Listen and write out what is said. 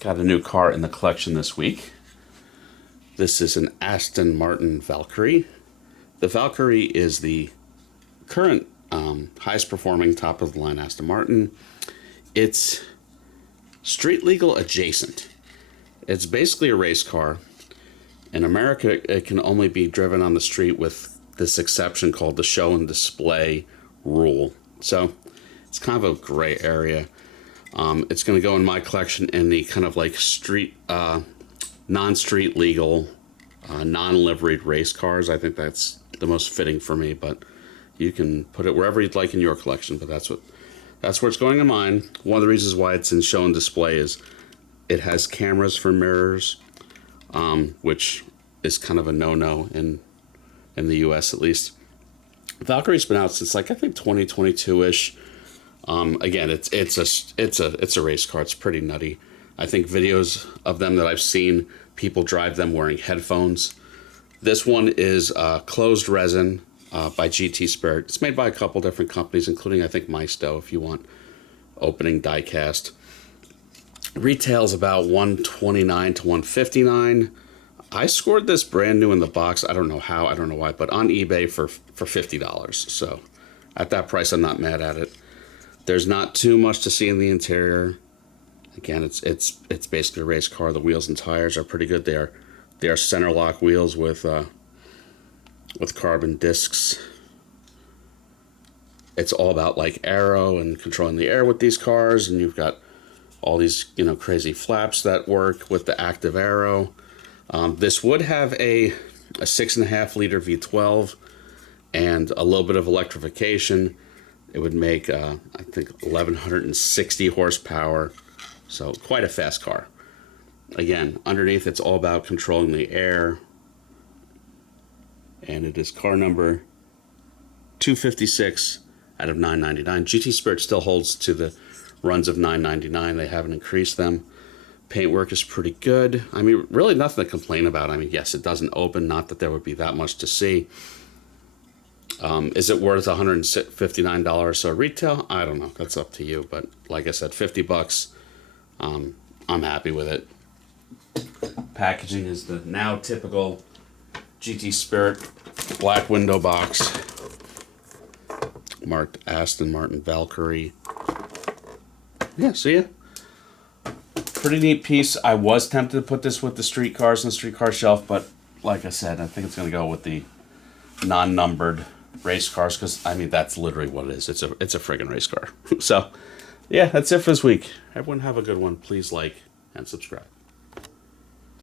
Got a new car in the collection this week. This is an Aston Martin Valkyrie. The Valkyrie is the current highest performing top of the line Aston Martin. It's street legal adjacent. It's basically a race car. In America, it can only be driven on the street with this exception called the show and display rule. So it's kind of a gray area. It's going to go in my collection in the kind of like street, non-street legal, non-liveried race cars. I think that's the most fitting for me, but you can put it wherever you'd like in your collection, but that's where it's going in mine. One of the reasons why it's in show and display is it has cameras for mirrors, which is kind of a no-no in the US at least. Valkyrie's been out since like I think 2022-ish. Again, it's a race car. It's pretty nutty. I think videos of them that I've seen, people drive them wearing headphones. This one is closed resin by GT Spirit. It's made by a couple different companies, including I think Maisto, if you want opening diecast. Retails about $129 to $159. I scored this brand new in the box. I don't know how, I don't know why, but on eBay for $50. So at that price, I'm not mad at it. There's not too much to see in the interior. Again, it's basically a race car. The wheels and tires are pretty good. They are center lock wheels with carbon discs. It's all about like aero and controlling the air with these cars, and you've got all these crazy flaps that work with the active aero. This would have a 6.5 liter V12 and a little bit of electrification. It would make, I think, 1,160 horsepower, so quite a fast car. Again, underneath, it's all about controlling the air, and it is car number 256 out of 999. GT Spirit still holds to the runs of 999. They haven't increased them. Paintwork is pretty good. I mean, really nothing to complain about. I mean, yes, it doesn't open, not that there would be that much to see. Is it worth $159 or so retail? I don't know. That's up to you. But like I said, $50. I'm happy with it. Packaging is the now typical GT Spirit black window box, marked Aston Martin Valkyrie. Yeah, see ya. Pretty neat piece. I was tempted to put this with the street cars on the street car shelf, but like I said, I think it's going to go with the non-numbered race cars, because I mean that's literally what it is. It's a friggin' race car. So yeah, that's it for this week. Everyone have a good one. Please like and subscribe.